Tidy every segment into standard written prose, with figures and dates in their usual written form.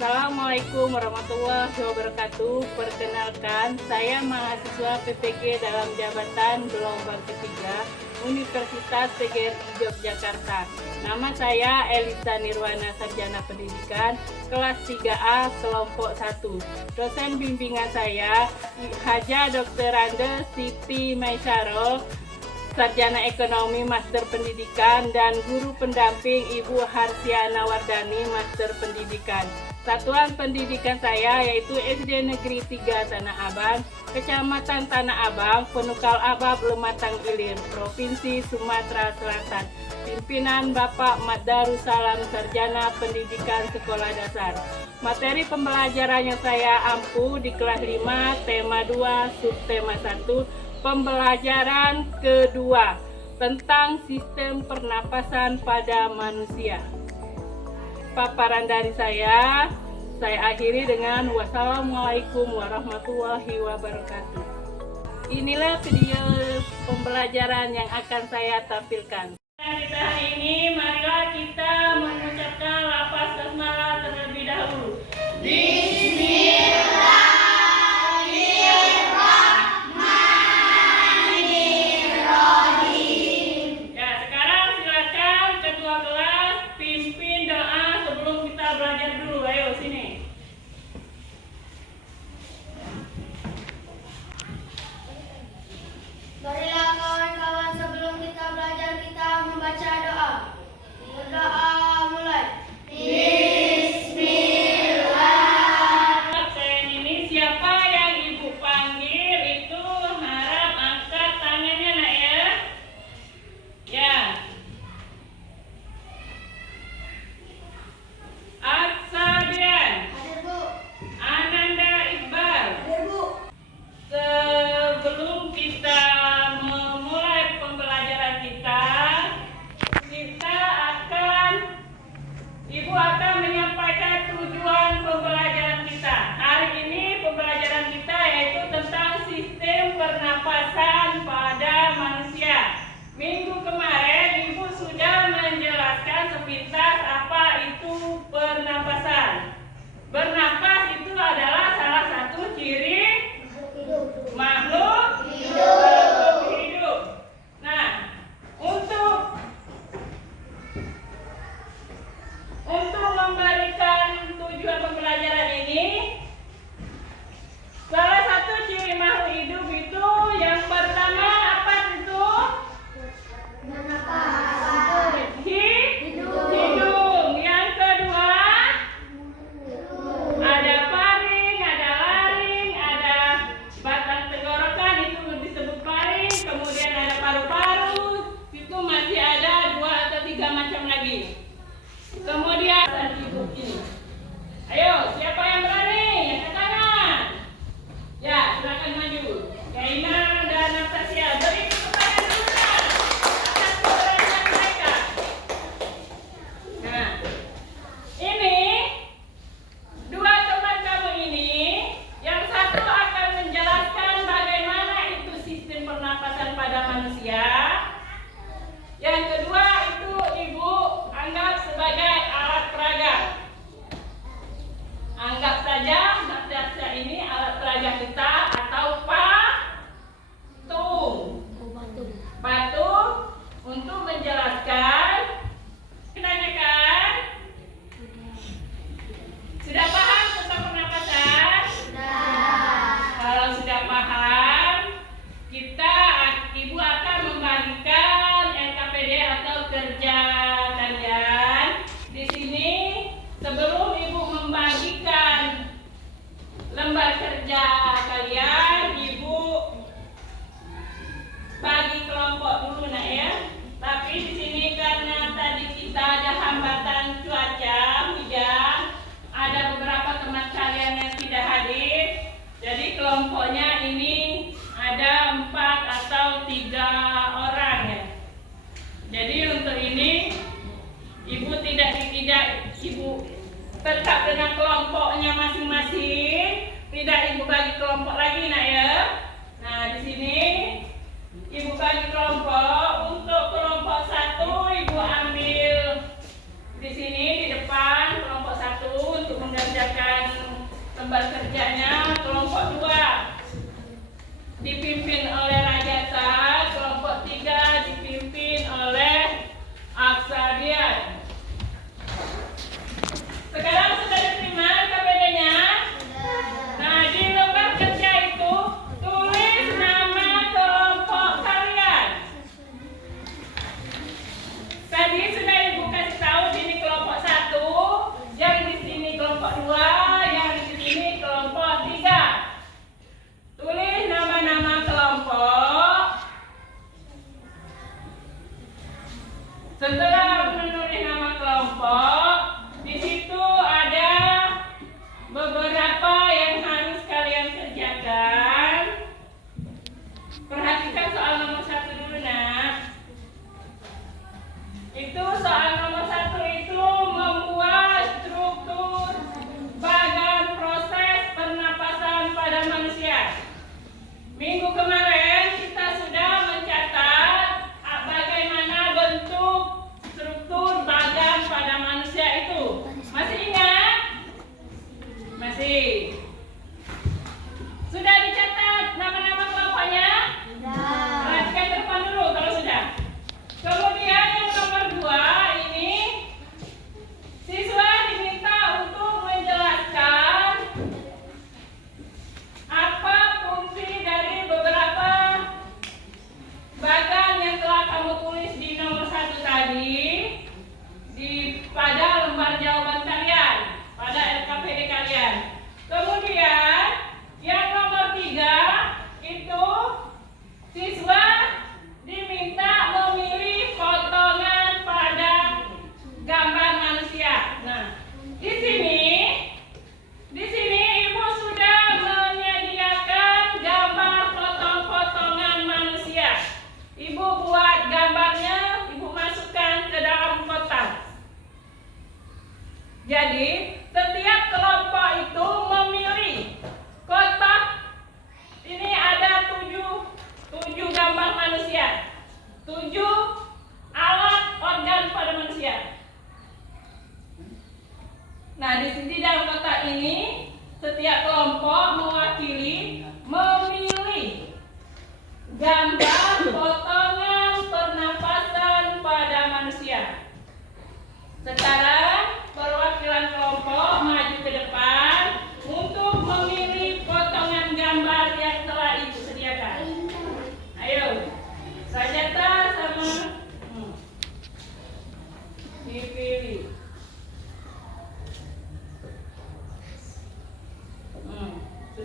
Assalamualaikum warahmatullahi wabarakatuh. Perkenalkan, saya mahasiswa PPG dalam jabatan gelombang ketiga Universitas PGRI Yogyakarta. Nama saya Elisa Nirwana, Sarjana Pendidikan, kelas 3A, kelompok 1. Dosen bimbingan saya Haja Dr. Ande Siti Maisaroh, Sarjana Ekonomi Master Pendidikan, dan guru pendamping Ibu Harsiana Wardani, Master Pendidikan. Satuan pendidikan saya yaitu SD Negeri 3 Tanah Abang, Kecamatan Tanah Abang, Penukal Abab, Lematang Ilir, Provinsi Sumatera Selatan. Pimpinan Bapak Mat Darussalam, Sarjana Pendidikan Sekolah Dasar. Materi pembelajaran yang saya ampu di kelas 5, tema 2, subtema 1, pembelajaran kedua tentang sistem pernapasan pada manusia. Paparan dari saya akhiri dengan wassalamualaikum warahmatullahi wabarakatuh. Inilah video pembelajaran yang akan saya tampilkan. Kita hari ini, marilah kita mengucapkan lafaz basmalah terlebih dahulu. Marilah kawan-kawan, sebelum kita belajar, kita membaca doa. Berdoa mulai. Bismillah. Absen ini siapa yang ibu panggil itu harap angkat tangannya, nak ya. Ya. Aksabian. Hadir, Bu. Ananda Iqbal. Hadir, Bu. Sebelum kita memulai pembelajaran kita Ibu akan menyampaikan tujuan pembelajaran kita. Hari ini pembelajaran kita yaitu tentang sistem pernapasan pada manusia. Minggu kemarin Ibu sudah menjelaskan sepintas apa itu pernapasan. Bernapas itu adalah salah satu ciri makhluk hidup. Nah, untuk memberikan tujuan pembelajaran ini, salah satu ciri makhluk hidup itu yang pertama apa itu? Hidung. Yang kedua ada faring, ada laring, ada batang tenggorokan, itu disebut faring. Kemudian ada paru-paru, itu masih ada 2 atau 3 macam lagi. Kemudian hidup ini. Ayo, siapa yang berani? Angkat tangan. Ya, silakan maju. Kaina dan Natasha, beri tepuk tangan dulu atas keberanian mereka. Nah, ini 2 teman kamu ini, yang satu akan menjelaskan bagaimana itu sistem pernapasan pada manusia. Yang kedua itu Ibu anggap sebagai alat peraga. Anggap saja Natasha ini alat peraga kita atau patung untuk menjelaskan. Tanyakan, sudah paham tentang pernapasan? Kalau sudah paham, Ibu akan membagikan LKPD atau kerja kalian. Di sini sebelum Ibu membagikan lembar kerja kalian, Ibu bagi kelompok dulu, nak ya. Tapi di sini karena tadi kita ada hambatan cuaca hujan, ada beberapa teman kalian yang tidak hadir. Jadi kelompoknya ini ada 4 atau 3 orang ya. Jadi untuk ini Ibu Ibu tetap dengan kelompoknya masing-masing. Tidak Ibu bagi kelompok lagi, nak ya. Nah, di sini Ibu bagi kelompok. Untuk kelompok 1 Ibu ambil di sini di depan kelompok 1 untuk mengerjakan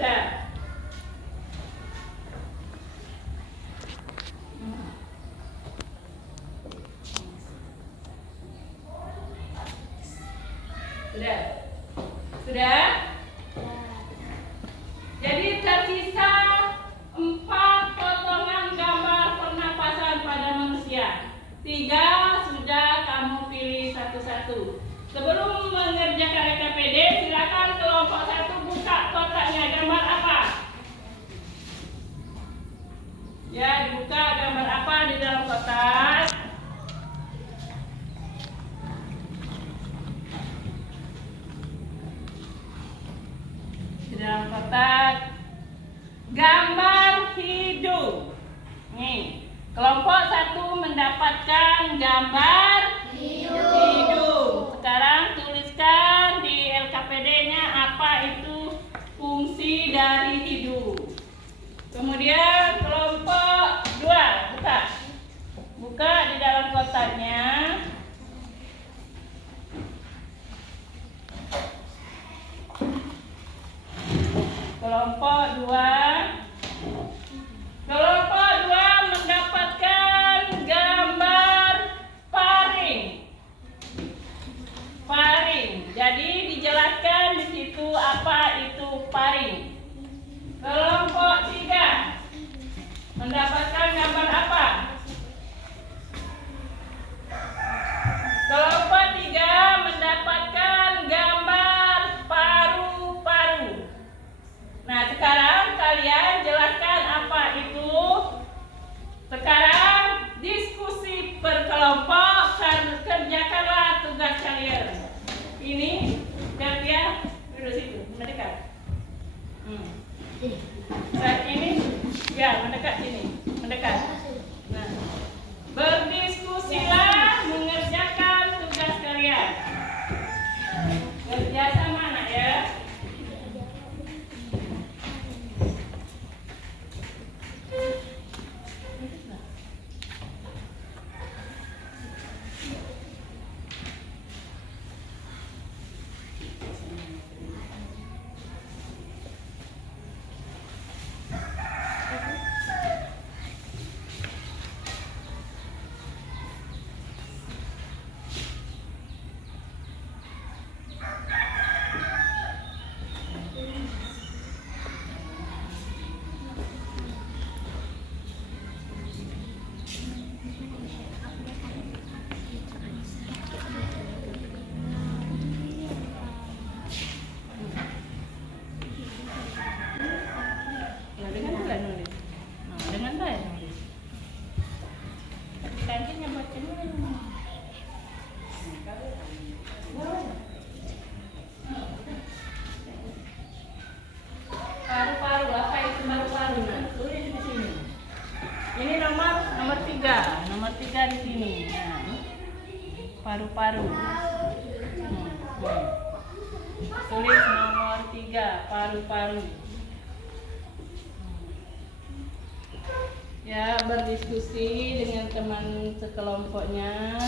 Sudah. Sudah. Sudah? Jadi tersisa 4 potongan gambar pernapasan pada manusia. 3 sudah kamu pilih satu-satu. Sebelum mengerjakan RKPD, silakan kelompok 1 buka kotaknya. Gambar apa? Ya, dibuka gambar apa di dalam kotak? Di dalam kotak gambar hidung. Nih, kelompok 1 mendapatkan gambar hidung. Sekarang tuliskan di LKPD-nya apa itu fungsi dari hidung. Kemudian kelompok 2 buka. Buka di dalam kotaknya. Kelompok 2 mendapatkan gambar paring. Jadi dijelaskan di situ apa itu paring. Kelompok 3 mendapatkan gambar apa? Kelompok 3 mendapatkan gambar paru-paru. Nah, sekarang kalian jelaskan apa itu. Sekarang diskusi per kelompok, kerjakanlah tugas kalian. Ini kalian duduk situ, mendekat. Saat ini, ya mendekat sini, mendekat. Nah, berdiskusilah mengerjakan tugas kalian. Kerja sama anak ya. Paru-paru, apa itu paru-paru? Nah, tulis di sini. Ini nomor 3 di sini. Nah, paru-paru. Tulis nomor 3, paru-paru. Ya, berdiskusi dengan teman sekelompoknya.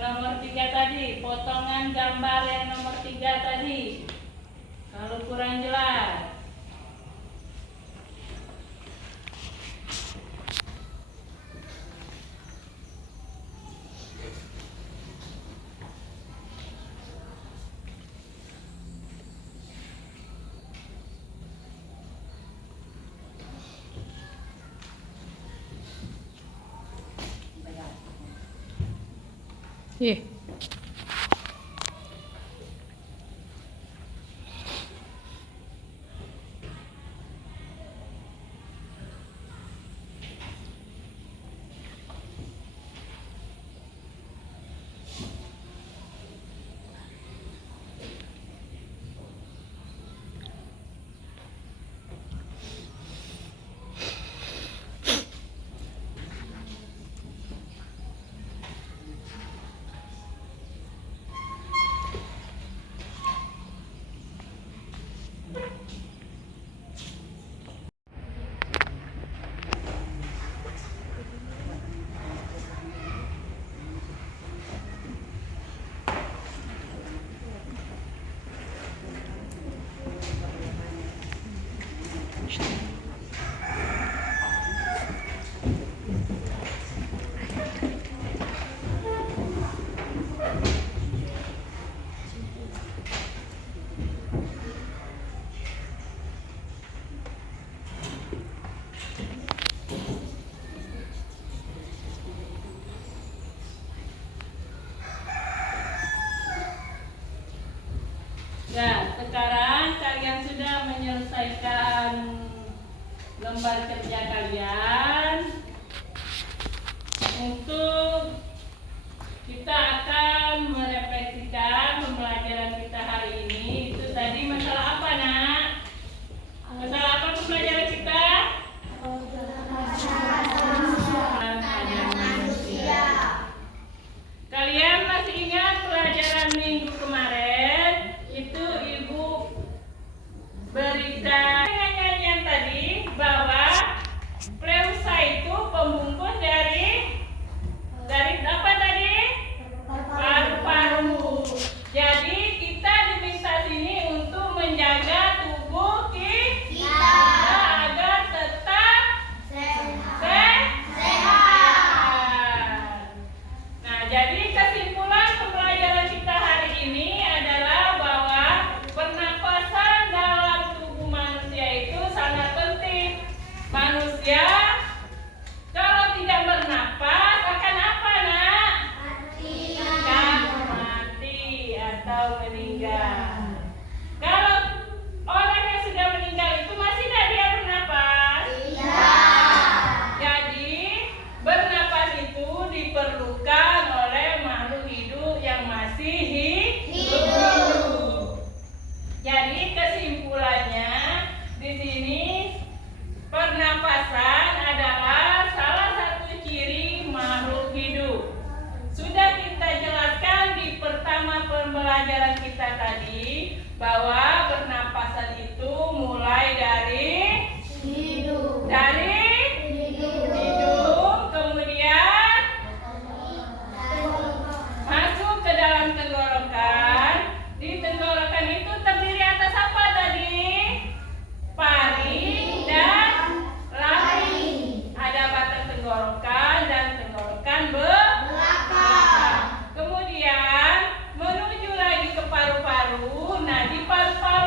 Nomor 3 tadi, potongan gambar yang nomor 3 tadi. Kalau kurang jelas, Ya, sekarang kalian sudah menyelesaikan lembar kerja kalian. Untuk kita akan merefleksikan pembelajaran kita hari ini. Itu tadi masalah apa, Nak? Masalah apa pembelajaran kita? Manusia. Kalian masih ingat pelajaran minggu kemarin? Itu Ibu berikan dengan nyanyian tadi bahwa pleusa itu pembungkus dari apa tadi? Paru-paru. Jadi kita diminta sini untuk menjaga tubuh kita agar tetap sehat. Nah, jadi kesimpulan pembelajaran kita hari ini adalah bahwa pernapasan dalam tubuh manusia itu sangat penting. Manusia kalau tidak bernapas akan apa, Nak? Akan mati atau meninggal. Kalau orang yang sudah meninggal itu masih tidak dia bernapas? Jadi bernapas itu diperlukan oleh makhluk hidup yang masih hidup. Jadi kesimpulannya di sini pernapasan adalah salah satu ciri makhluk hidup. Sudah kita jelaskan di pertama pembelajaran kita tadi bahwa pernapasan itu mulai dari hidung, kemudian masuk ke dalam tenggorokan. Di tenggorokan itu terdiri atas apa tadi? Paring dan lambung. Ada batang tenggorokan dan tenggorokan belakang. Kemudian menuju lagi ke paru-paru. Nah, di paru-paru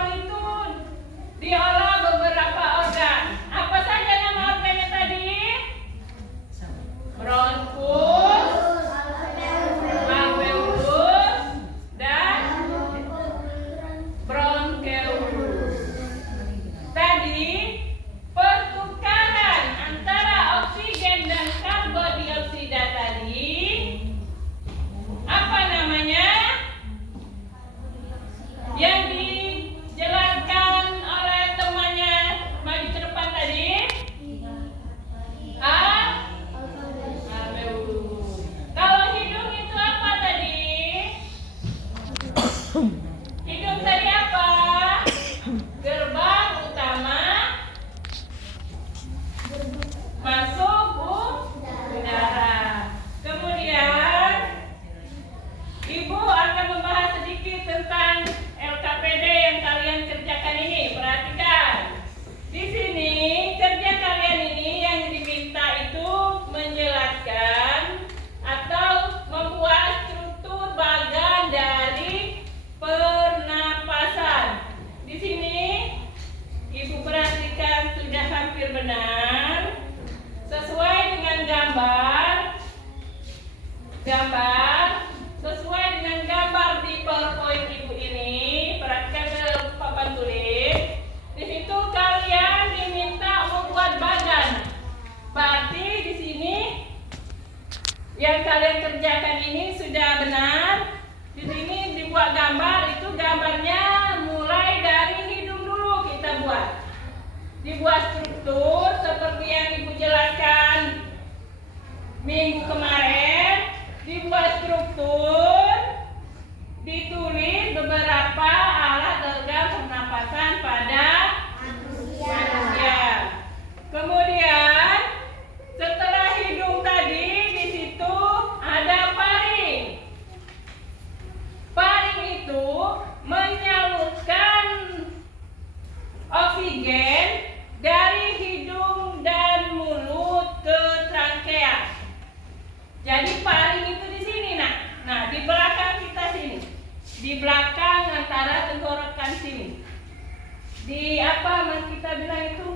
di apa mas kita bilang itu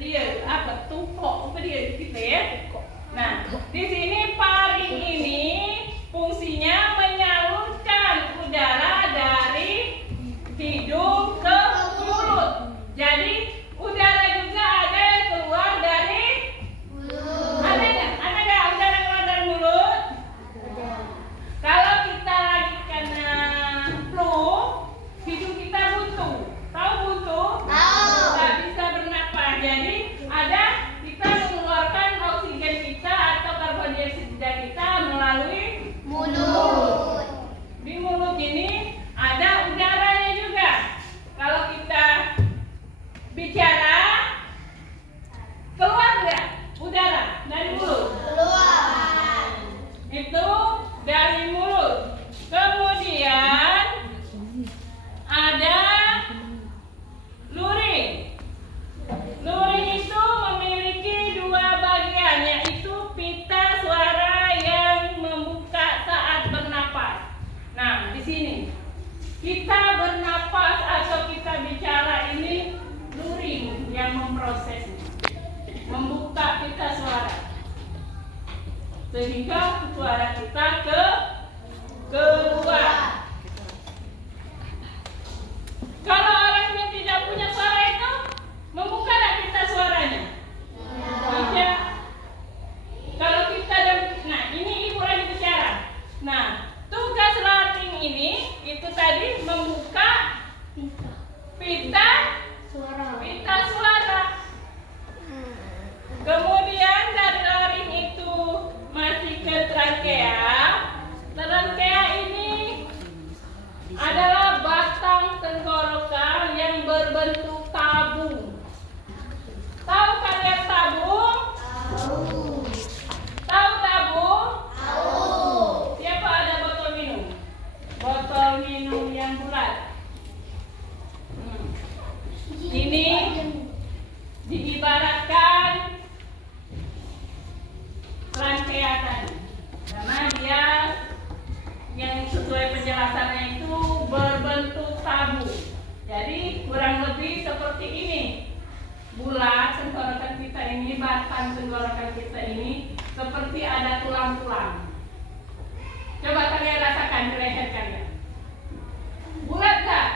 dia apa tungkok apa dia kita ya. Nah di sini paring ini fungsinya menyalurkan udara dari hidung ke mulut. Jadi udara juga ada yang keluar dari ada nggak udara keluar dari mulut? Kalau kita lagi kena flu, hidung kita buntu. Tahu buntu? Tahu. Nggak bisa bernapas. Jadi ada kita mengeluarkan oksigen kita atau karbon dioksida kita melalui Mulut. di mulut ini ada udaranya juga. Kalau kita bicara keluar nggak udara dari mulut? Keluar. Itu dari mulut. Kemudian ada luring. Luring itu memiliki dua bagian, yaitu pita suara yang membuka saat bernapas. Nah, di sini kita bernapas atau kita bicara ini luring yang memprosesnya, membuka pita suara. Sehingga suara kita keluar. Kalau orang yang tidak punya suara itu membuka nggak pita suaranya? Tidak. Kalau kita nah ini ibu lagi bicara. Nah tugas laring ini itu tadi membuka pita suara. Kemudian dari laring itu masih ke trakea. Trakea ini adalah batang tenggorokan yang berbentuk tabung. Tahu kalian tabung? Tahu tabung? Siapa ada botol minum? Botol minum yang bulat. Ini diibaratkan rangkea tadi, karena dia yang sesuai penjelasannya itu berbentuk tabung. Jadi kurang lebih seperti ini. Bulat tenggorokan kita ini, batang tenggorokan kita ini seperti ada tulang-tulang. Coba kalian rasakan di leher kalian. Bulat gak?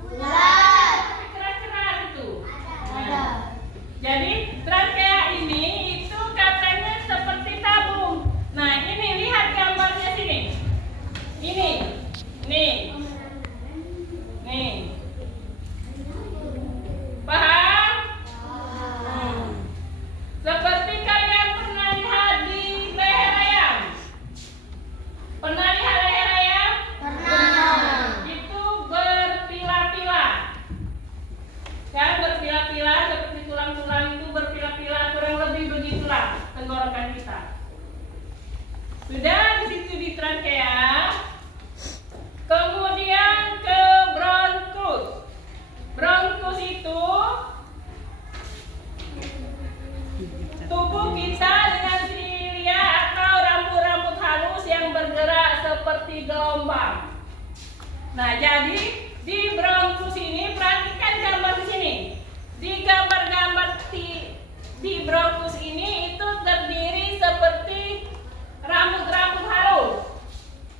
Bulat. Keras-keras itu. Ada. Jadi trakea ini itu katanya seperti tabung. Nah ini lihat gambarnya sini. Ini, nih. Paham? Seperti kalian pernah lihat di leher ayam. Pernah lihat leher ayam? Pernah. Itu berpilah-pilah. Kan berpilah-pilah seperti tulang-tulang itu berpilah-pilah, kurang lebih begitulah tenggorokan kita. Sudah di situ di trakea. Kemudian ke bronkus. Bronkus itu tubuh kita dengan silia atau rambut-rambut halus yang bergerak seperti gelombang. Nah, jadi di bronkus ini perhatikan gambar di sini. Di gambar-gambar di bronkus ini itu terdiri seperti rambut-rambut halus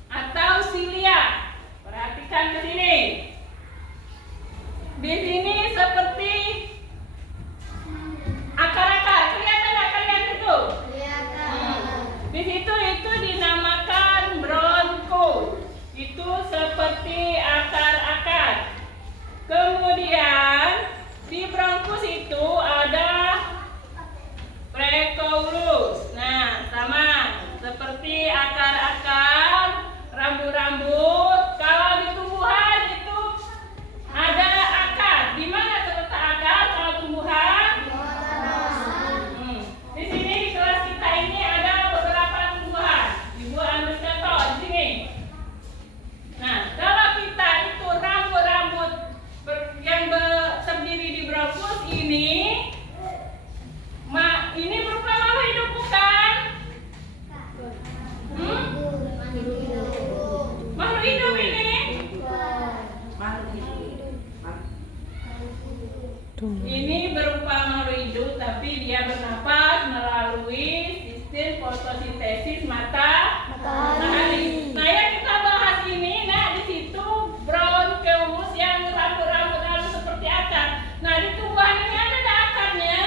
atau silia. Perhatikan ke sini. Di sini seperti akar-akar. Kelihatan nggak kalian itu? Kelihatan. Di situ itu dinamakan bronkus. Itu seperti akar-akar. Kemudian di bronkus itu ada precourus. Nah, sama seperti akar-akar, rambut-rambut. Kalau di tumbuhan itu ada akar di Ini berupa makhluk hidup, tapi dia bernapas melalui sistem fotosintesis matahari. Nah, yang kita bahas ini, nah di situ bronkeus yang rambut-rambut halus seperti akar. Nah, di tubuhan ini ada akarnya.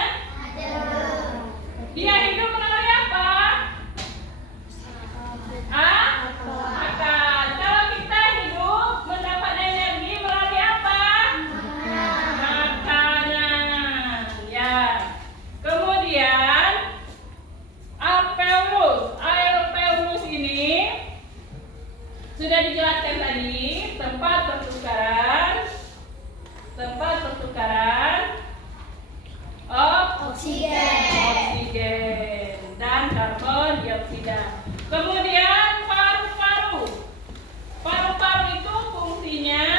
Dia hidup melalui apa? Akar. Kalau kita hidup mendapat energi melalui apa? Makanan. Ya. Kemudian alveolus ini sudah dijelaskan tadi, tempat pertukaran oksigen dan karbon dioksida. Kemudian paru-paru itu fungsinya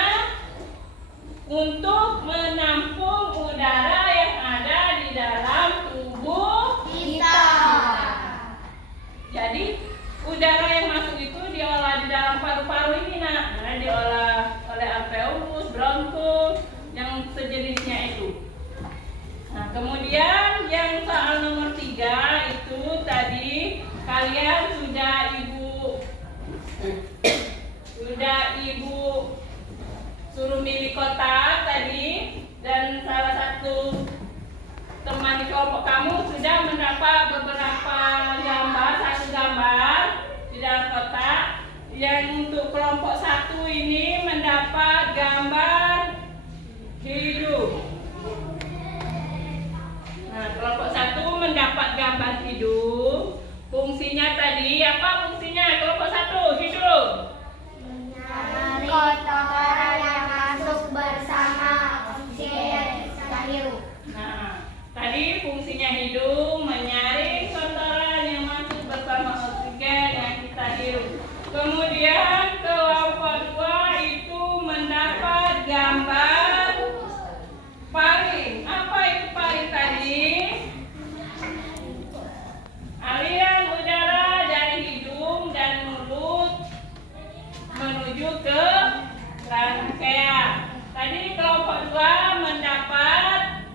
untuk menampung udara yang ada di dalam tubuh kita. Jadi udara yang masuk itu diolah di dalam paru-paru ini, nah diolah oleh alveolus, bronkus, yang sejenisnya itu. Nah, kemudian yang soal nomor 3 itu tadi kalian sudah ibu suruh milih kotak tadi, dan salah satu teman di kelompok kamu sudah mendapat beberapa gambar, satu gambar di dalam kotak. Yang untuk kelompok 1 ini mendapat gambar hidup. Nah, kelompok 1 mendapat gambar hidup. Fungsinya tadi apa fungsinya? Kelompok 1 hidup. Menarik kotoran yang masuk bersama oksigen hidup. Nah, tadi fungsinya hidup, menyaring kotoran yang masuk bersama oksigen yang kita hirup. Kemudian kelompok 2 itu mendapat gambar paring. Apa itu paring tadi? Aliran udara dari hidung dan mulut menuju ke rangkaian. Tadi kelompok 2 mendapat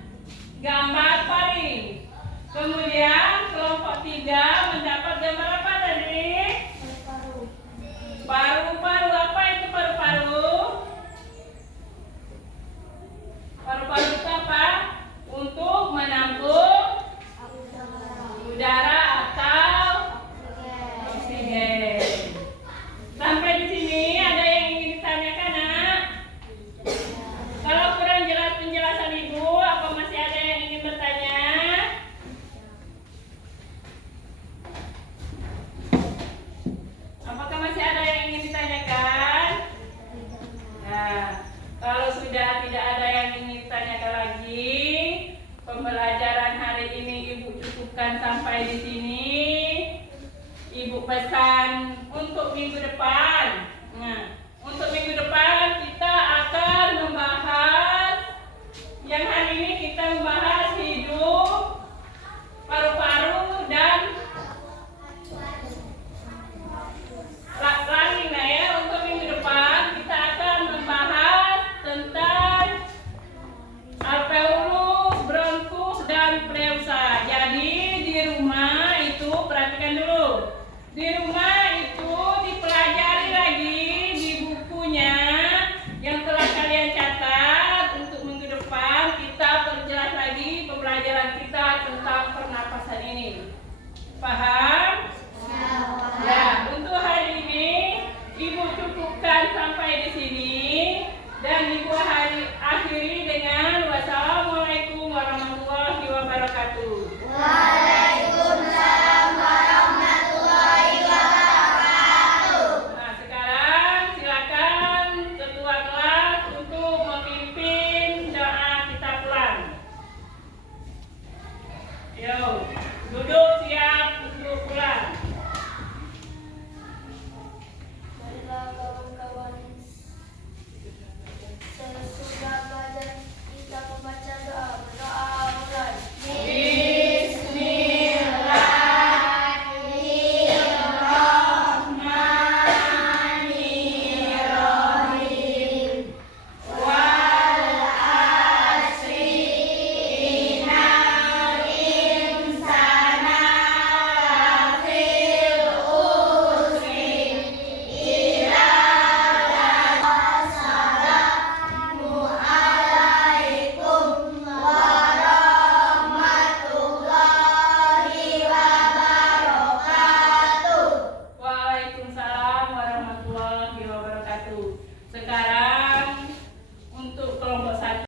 gambar paring. Kemudian kelompok 3 mendapat gambar apa tadi? Paru-paru. Apa itu paru-paru? Paru-paru itu apa? Untuk menampung udara atau oksigen. Sampai di sini ada yang ingin ditanyakan, Nak? Kalau kurang jelas penjelasan Ibu, apa masih ada yang ingin bertanya? Apakah masih ada yang ingin ditanyakan? Nah, kalau sudah tidak ada yang ingin ditanyakan lagi, pembelajaran hari ini Ibu cukupkan sampai di sini. Ibu pesan untuk minggu depan. Nah, untuk minggu depan